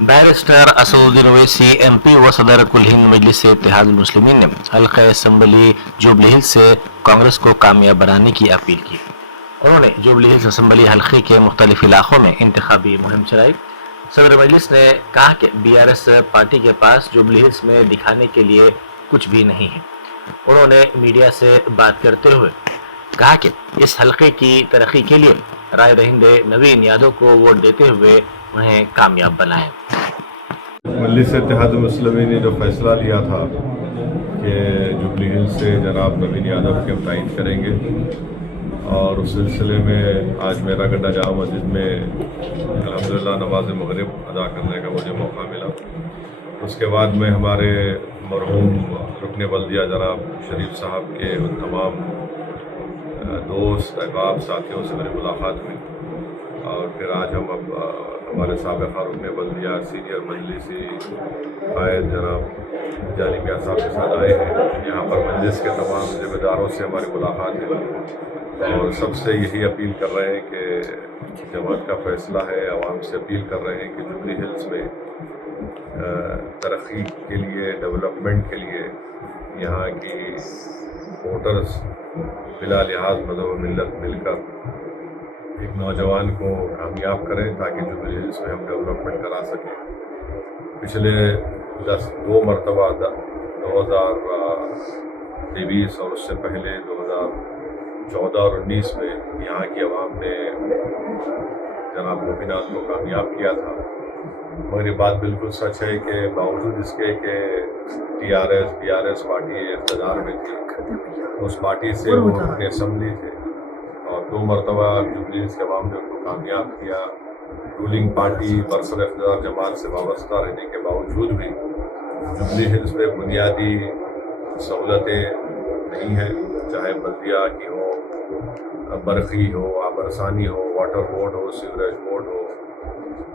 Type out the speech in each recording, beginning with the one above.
Barrister Asaduddin Owaisi MP व सदर कुल हिंद मजलिस इत्तेहाद मुस्लिमीन ने हल्का असम्बली जुबली हिल्स से कांग्रेस को कामयाब बनाने की अपील की। उन्होंने जुबली हिल्स असम्बली हल्के के मुख्तलिफ इलाकों में इंतखाबी मुहिम चलाई। सदर मजलिस ने कहा कि बीआरएस पार्टी के पास जुबली हिल्स में दिखाने के लिए कुछ भी नहीं है। उन्होंने मीडिया से बात करते हुए कहा कि इस हल्के की तरक्की के लिए राय दहिंदे नवीन यादव को वोट देते हुए उन्हें कामयाब बनाएं। मजलिस इत्तेहाद मुस्लिमीन ने जो फैसला लिया था कि जुबली हिल्स से जनाब नवीन यादव के तायीन करेंगे, और उस सिलसिले में आज मेरा गड्ढा जामा मस्जिद में अल्हम्दुलिल्लाह नमाज मगरिब अदा करने का मुझे मौका मिला। उसके बाद में हमारे मरहूम रुकन बल्दिया जनाब शरीफ साहब के उन तमाम दोस्त अहबाब साथियों से मेरी मुलाकात हुई, और फिर आज हम अब हमारे साबिक़ा रुकन बल्दिया सीनियर मजलिसी कायद जनाब जानी मियाँ साहब के साथ आए हैं। यहाँ पर मजलिस के तमाम ज़िम्मेदारों से हमारी मुलाकात है, और सबसे यही अपील कर रहे हैं कि जमात का फ़ैसला है, आवाम से अपील कर रहे हैं कि जुबली हिल्स में तरक्की के लिए, डेवलपमेंट के लिए यहाँ की वोटर्स बिला लिहाज मज़हब मिल्लत मिलकर एक नौजवान को कामयाब करें ताकि जुबली हिल्स में हम डेवलपमेंट करा सकें। पिछले 2 मरतबा 2023 और उससे पहले 2014 और 19 में यहाँ की आवाम ने जनाब गोपीनाथ को कामयाब किया था। मगर ये बात बिल्कुल सच है कि बावजूद इसके कि टीआरएस बीआरएस पार्टी इक़्तिदार में थी, उस पार्टी से वो अपने असम्बली थे, और 2 मरतबा जुबली हिल्स के अवाम ने उनको कामयाब किया। रूलिंग पार्टी बरसर इक़्तिदार जमात से वाबस्ता रहने के बावजूद भी जुबली हिल्स में बुनियादी सहूलतें नहीं हैं, चाहे बल्दिया की हो, बरक़ी हो, आबरसानी हो, वाटर बोर्ड हो, सीवरेज बोर्ड हो।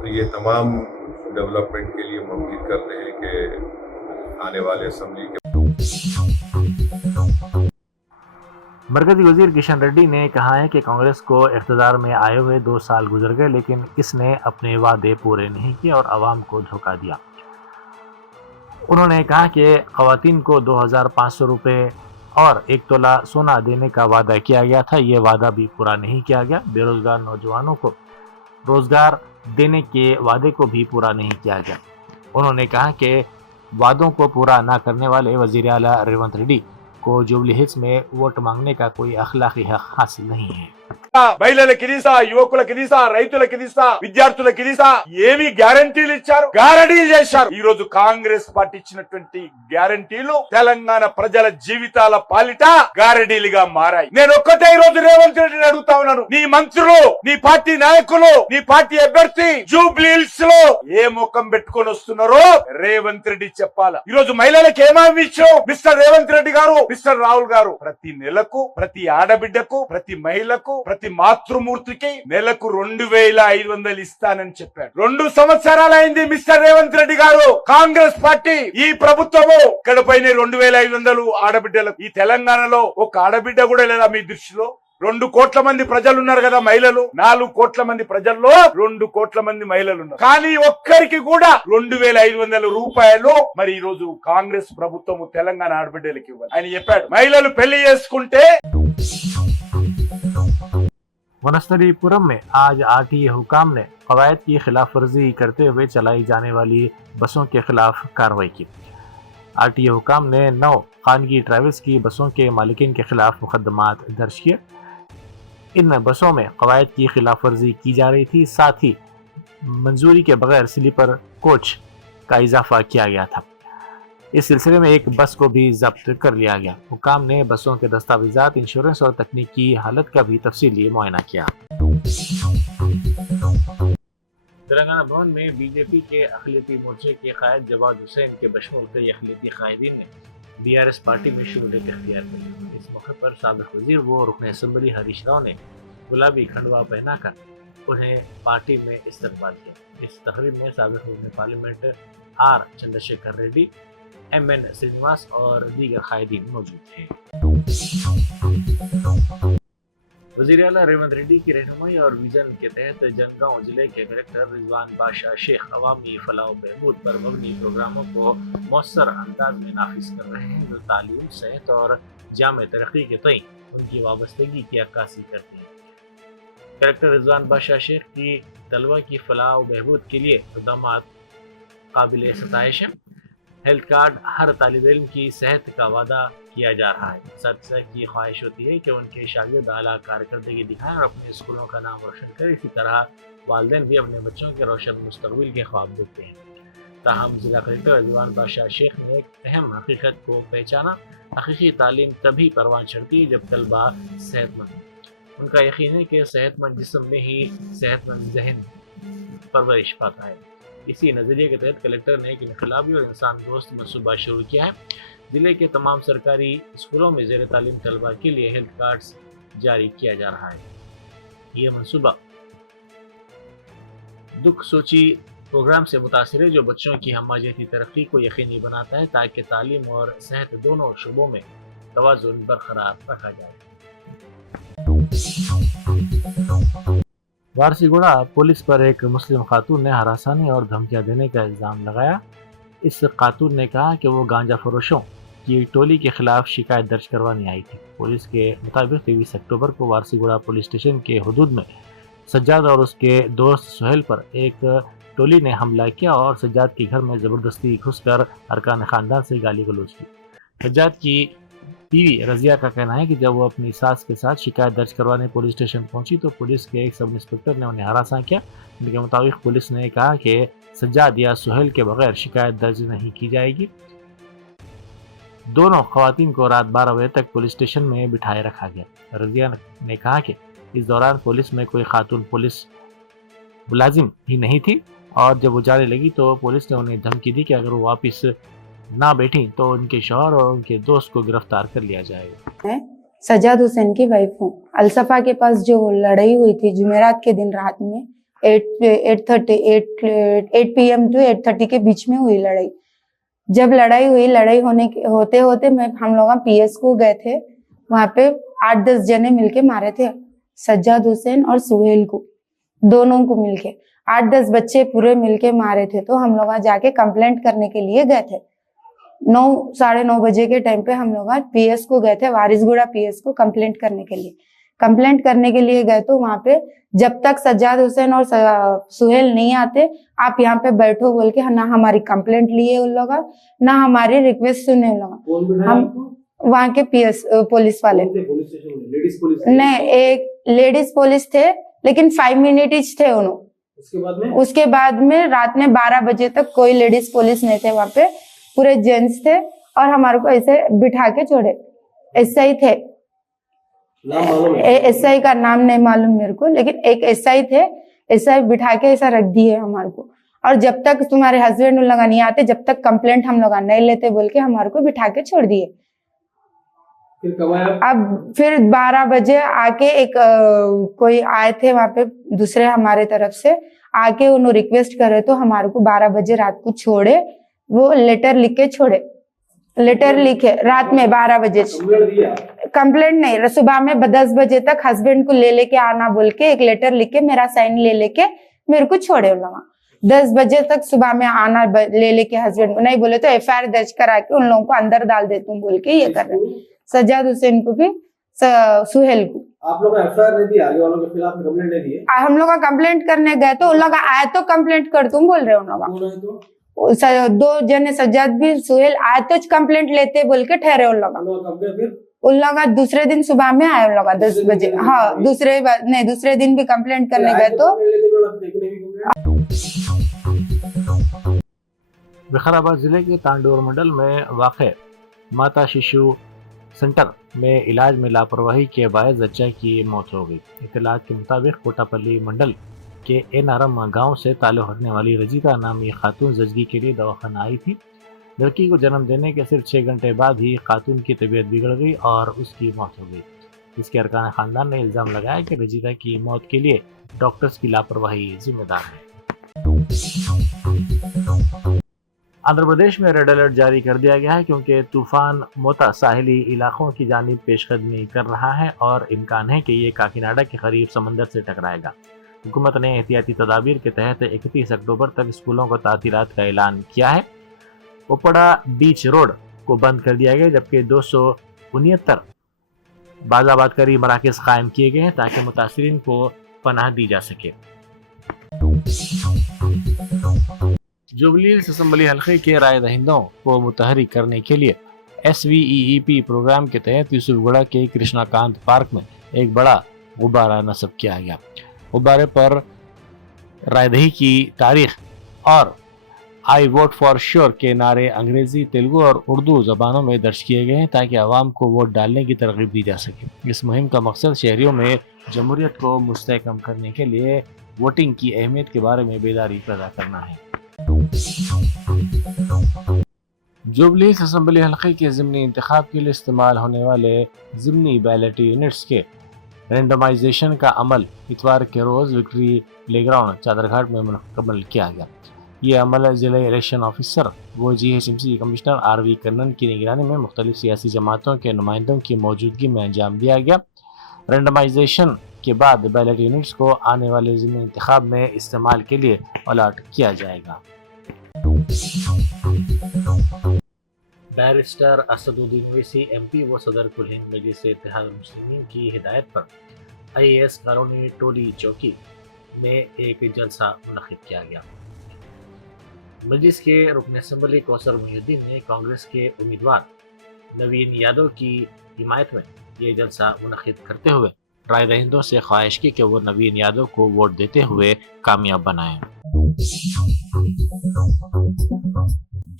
तो ये तमाम डेवलपमेंट के लिए हम उम्मीद करते हैं कि आने वाले असम्बली के मरकजी वजीर किशन रेड्डी ने कहा है कि कांग्रेस को इख्तियार में आए हुए 2 साल गुजर गए, लेकिन इसने अपने वादे पूरे नहीं किए और आवाम को धोखा दिया। उन्होंने कहा कि ख़वातीन को 2500 रुपये और 1 तोला सोना देने का वादा किया गया था, ये वादा भी पूरा नहीं किया गया। बेरोजगार नौजवानों को रोजगार देने के वादे को भी पूरा नहीं किया गया। उन्होंने कहा कि वादों को पूरा न करने वाले वज़ीर आला रेवंत रेड्डी को जुबली हिल्स में वोट मांगने का कोई अखलाकी हक हासिल नहीं है। మహిళలకి ఇదిసా, యువకులకి ఇదిసా, రైతులకి ఇదిసా, విద్యార్థులకి ఇదిసా, ఏమి గ్యారంటీలు ఇచ్చారు, గ్యారంటీలు చేశారు. ఈ రోజు కాంగ్రెస్ పార్టీ ఇచ్చినటువంటి గ్యారంటీలు తెలంగాణ ప్రజల జీవితాల పాలిట గ్యారంటీలుగా మారాయి. నేను ఒక్కటే ఈ రోజు రేవంత్ రెడ్డిని అడుగుతా ఉన్నాను, నీ మంత్రులు, నీ పార్టీ నాయకులు, నీ పార్టీ అభ్యర్థి జూబ్లీ హిల్స్ లో ఏ ముఖం పెట్టుకొని వస్తున్నారో రేవంత్ రెడ్డి చెప్పాలా. ఈ రోజు మహిళలకు ఏమేమి ఇచ్చావు మిస్టర్ రేవంత్ రెడ్డి గారు, మిస్టర్ రాహుల్ గారు? ప్రతి నెలకు, ప్రతి ఆడబిడ్డకు, ప్రతి మహిళకు, ప్రతి మాతృమూర్తికి నెలకు 2500 ఇస్తానని చెప్పాడు. 2 సంవత్సరాలైంది మిస్టర్ రేవంత్ రెడ్డి గారు, కాంగ్రెస్ పార్టీ, ఈ ప్రభుత్వము ఇక్కడపైన 2500 ఆడబిడ్డలకు. ఈ తెలంగాణలో ఒక ఆడబిడ్డ కూడా లేదా మీ దృష్టిలో? 2 కోట్ల మంది ప్రజలు ఉన్నారు కదా మహిళలు, 4 కోట్ల మంది ప్రజల్లో 2 కోట్ల మంది మహిళలు ఉన్నారు. కానీ ఒక్కరికి కూడా 2500 రూపాయలు మరి ఈ రోజు కాంగ్రెస్ ప్రభుత్వము తెలంగాణ ఆడబిడ్డలకు ఇవ్వాలి. ఆయన చెప్పాడు, మహిళలు పెళ్లి చేసుకుంటే. वनस्थलीपुरम में आज आरटीए हुकाम ने कवायद की खिलाफ वर्जी करते हुए चलाई जाने वाली बसों के खिलाफ कार्रवाई की। आरटीए हुकाम ने 9 खानगी ट्रैवल्स की बसों के मालिकीन के खिलाफ मुकदमात दर्ज किए। इन बसों में कवायद की खिलाफ वर्जी की जा रही थी, साथ ही मंजूरी के बगैर स्लीपर कोच का इजाफा किया गया था। इस सिलसिले में एक बस को भी जब्त कर लिया गया। हुकाम ने बसों के दस्तावेजात, इंश्योरेंस और तकनीकी हालत का भी तफसीली मुआयना किया। तेलंगाना भवन में बीजेपी के अखिलती मोर्चे के कायद जवाद हुसैन के बशमूल कई अखिलती कायदीन ने बीआरएस पार्टी में शमूलियत इख्तियार की। इस मौके पर साबिक वजीर व रुकन असम्बली हरीश राव ने गुलाबी खंडवा पहनाकर उन्हें पार्टी में इस्तकबाल किया। इस तकरीब में साबिक रुकन parliament R Chandrashekar Reddy, MN Srinivas और दीगर कायदीन मौजूद थे। वज़ीर आला रेवंत रेड्डी की रहनुमाई और विजन के तहत जनगांव जिले के कलेक्टर रिजवान बादशाह शेख अवामी फलाह व बहबूद पर मबनी प्रोग्रामों को मौसर अंदाज में नाफिज कर रहे हैं जो तालीम, सेहत और जामे तरक्की के तई उनकी वाबस्तगी की अक्कासी करती हैं। कलेक्टर रिजवान बादशाह शेख की तलबा की फलाह व बहबूद के लिए इक़दामात काबिल सताइश हैं। हेल्थ कार्ड हर तालिब इल्म की सेहत का वादा किया जा रहा है। साथ की ख्वाहिश होती है कि उनके शागिर्द आला कारकर्दगी दिखाएं और अपने स्कूलों का नाम रोशन करें। इसी तरह वालिदैन भी अपने बच्चों के रोशन मुस्तकबिल के ख्वाब देखते हैं। ताहम जिला कलेक्टर रिजवान बादशाह शेख ने एक अहम हकीकत को पहचाना। हकीकी तालीम तभी परवान चढ़ती है जब तलबा सेहतमंद हो। उनका यकीन है कि सेहतमंद जिस्म में ही सेहतमंद जहन परवरिश पाता है। इसी नज़रिए के तहत कलेक्टर ने एक इनकलाबी और इंसान दोस्त मनसूबा शुरू किया है। जिले के तमाम सरकारी स्कूलों में ज़ेर तालीम तलबा के लिए हेल्थ कार्ड्स जारी किया जा रहा है। ये मनसूबा दुख सूची प्रोग्राम से मुतासिर है जो बच्चों की हमाजती तरक्की को यकीनी बनाता है ताकि तालीम और सेहत दोनों शोबों में तवाज़ुन बरकरार रखा जाए। वारसीगुड़ा पुलिस पर एक मुस्लिम खातून ने हरासानी और धमकियां देने का इल्ज़ाम लगाया। इस खातून ने कहा कि वो गांजा फरोशों की टोली के खिलाफ शिकायत दर्ज करवाने आई थी। पुलिस के मुताबिक 23 अक्टूबर को वारसीगुड़ा पुलिस स्टेशन के हुदूद में सज्जाद और उसके दोस्त सुहेल पर एक टोली ने हमला किया और सज्जाद के घर में ज़बरदस्ती घुसकर अरकान ख़ानदान से गाली गलौज की। सज्जाद की बीवी रजिया का कहना है कि जब वो अपनी सास के साथ शिकायत दर्ज करवाने पुलिस स्टेशन पहुंची तो पुलिस के एक सब इंस्पेक्टर ने उन्हें हरासा किया। इनके मुताबिक पुलिस ने कहा कि सज्जाद या सुहेल के बगैर शिकायत दर्ज नहीं की जाएगी। दोनों खवातीन को रात 12 बजे तक पुलिस स्टेशन में बिठाए रखा गया। रजिया ने कहा कि इस दौरान पुलिस में कोई खातून पुलिस मुलाजिम ही नहीं थी और जब वो जाने लगी तो पुलिस ने उन्हें धमकी दी कि अगर वो वापस ना बैठी तो उनके शौहर और उनके दोस्त को गिरफ्तार कर लिया जाएगा। मैं सज्जाद हुसैन की वाइफ हूँ। अलसफा के पास जो लड़ाई हुई थी जुमेरात के दिन रात में 8 PM to 8:30 के बीच में हुई लड़ाई। जब लड़ाई हुई, लड़ाई होते होते हम लोग PS को गए थे। वहां पे 8-10 जने मिलके मारे थे सज्जाद हुसैन और सुहेल को, दोनों को मिलके 8-10 बच्चे पूरे मिलके मारे थे। तो हम लोग जाके कंप्लेंट करने के लिए गए थे। 9-9:30 बजे के टाइम पे हम लोग PS को गए थे, वारिसगुड़ा PS को कंप्लेंट करने के लिए। कंप्लेंट करने के लिए गए तो वहां पे जब तक सज्जाद हुसैन और सुहेल नहीं आते आप यहाँ पे बैठो बोल के ना हमारी कंप्लेंट लिए उन लोग, ना हमारी रिक्वेस्ट सुने उन लोग। हम वहाँ के PS पुलिस वाले नहीं, एक लेडीज पुलिस थे लेकिन 5 मिनट थे उन्होंने। उसके बाद में रात में 12 बजे तक कोई लेडीज पुलिस नहीं थे वहाँ पे, पूरे जेंट्स थे और हमारे को ऐसे बिठा के छोड़े। SI थे, SI का नाम नहीं मालूम मेरे को, लेकिन एक SI थे। SI बिठा के ऐसा रख दिए हमारे को। और जब तक तुम्हारे हस्बैंड उन लोग नहीं आते, जब तक कंप्लेंट हम लोग नहीं लेते बोल के हमारे को बिठा के छोड़ दिए। अब फिर 12 बजे आके एक कोई आए थे वहां पे दूसरे हमारे तरफ से, आके उन्होंने रिक्वेस्ट करे तो हमारे को 12 बजे रात को छोड़े। वो लेटर लिख के छोड़े, लेटर लिखे रात में 12 बजे। कंप्लेंट नहीं, सुबह में 10 बजे तक हस्बैंड को ले लेके आना बोल के एक लेटर लिख के मेरा साइन ले लेके मेरे को छोड़े उन लोग। 10 बजे तक सुबह में आना ले लेके हस्बैंड को, नहीं बोले तो FIR दर्ज करा के उन लोगों को अंदर डाल देता हूँ बोल के ये कर रहे। सज्जाद हुसैन को भी सुहेल को। आप लोग FIR नहीं दिया, आगे वालों के खिलाफ कंप्लेंट नहीं दिए? हम लोग कंप्लेंट करने गए तो उन लोग आए तो कंप्लेंट कर तुम बोल रहे उन लोग। 2 जने सज्जाद भी सुहेल आए तो कंप्लेंट लेते बोल के ठहरे उन लोग। दूसरे दिन सुबह में आए उन लोग 10 बजे। हाँ, दूसरे दिन भी कंप्लेंट करने गए तो। विकाराबाद जिले के तांडोर मंडल में वाक़े माता शिशु सेंटर में इलाज में लापरवाही के बायस बच्चा की मौत हो गई। इत्तलात के मुताबिक कोटापल्ली मंडल के एनारम गांव से ताल्लुक़ रखने वाली रजीता नामी खातून जजगी के लिए दवाखाना आई थी। लड़की को जन्म देने के सिर्फ 6 घंटे बाद ही खातून की तबीयत बिगड़ गई और उसकी मौत हो गई। इसके अरकान ख़ानदान ने इल्ज़ाम लगाया कि रजीता की मौत के लिए डॉक्टर्स की लापरवाही जिम्मेदार है। आंध्र प्रदेश में रेड अलर्ट जारी कर दिया गया है क्योंकि तूफान मोता साहिली इलाकों की जानिब पेशकदमी कर रहा है और इम्कान है कि ये काकीनाडा के करीब समंदर से टकराएगा। हुकूमत ने एहतियाती तदाबीर के तहत 31 अक्टूबर तक स्कूलों को तातीलात का ऐलान किया है। ओपड़ा बीच रोड को बंद कर दिया गया जबकि 269 बाजाबादकारी मराकज कायम किए गए हैं ताकि मुतासरीन को पनाह दी जा सके। जुबली असम्बली हल्के के राय दहिंदों को मुतहरिक करने के लिए SVEEP प्रोग्राम के तहत यूसुफगढ़ के कृष्णाकांत पार्क में एक बड़ा गुब्बारा नस्ब किया गया। गुब्बारे पर रायदही की तारीख और आई वोट फॉर श्योर के नारे अंग्रेजी, तेलुगु और उर्दू जबानों में दर्ज किए गए हैं ताकि आवाम को वोट डालने की तरगीब दी जा सके। इस मुहिम का मकसद शहरियों में जमहूरियत को मुस्तहकम करने के लिए वोटिंग की अहमियत के बारे में बेदारी पैदा करना है। जुबली असम्बली हल्के के ज़िमनी इंतखाब के लिए इस्तेमाल होने वाले ज़िमनी बैलेट यूनिट्स के रेंडमाइजेशन का अमल इतवार के रोज़ विक्ट्री प्लेग्राउंड चादरघाट में मुकम्मल किया गया। ये अमल जिला इलेक्शन ऑफिसर व GHMC कमिश्नर RV कन्नन की निगरानी में मुख्तलिफ सियासी जमातों के नुमाइंदों की मौजूदगी में अंजाम दिया गया। रेंडमाइजेशन के बाद बैलेट यूनिट्स को आने वाले ज़िमनी इंतखाब में इस्तेमाल के लिए अलॉट किया जाएगा। बैरिस्टर असदुद्दीन ओवैसी MP व सदर कुल हिंद मजलिस इत्तेहाद मुस्लिमीन की हिदायत पर IAS कॉलोनी टोली चौकी में एक जलसा मुनक्किद किया गया। मजलिस के रुकन असम्बली कौसर मुहिउद्दीन ने कांग्रेस के उम्मीदवार नवीन यादव की हिमायत में ये जलसा मुनक्किद करते हुए राय दहिंदों से ख्वाहिश की कि वो नवीन यादव को वोट देते हुए कामयाब बनाएं।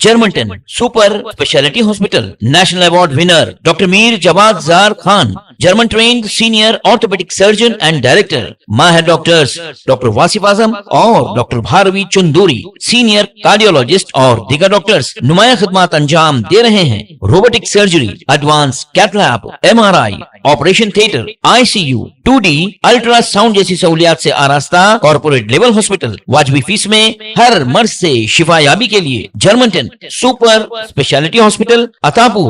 Germanten super speciality hospital national award winner doctor Mir Jawad Zar Khan, German trained senior orthopaedic surgeon and director, माहिर डॉक्टर्स डॉक्टर वासिफ आजम और doctor Bharvi Chunduri, senior cardiologist और दीगर डॉक्टर्स नुमाया खिदमत अंजाम दे रहे हैं। Robotic surgery, advance cath lab, MRI, operation theatre, ICU, 2D ultrasound जैसी सहूलियात से आरास्ता कॉर्पोरेट लेवल हॉस्पिटल। वाजबी फीस में हर मर्ज से शिफायाबी के लिए Germanton super speciality hospital, Attapur,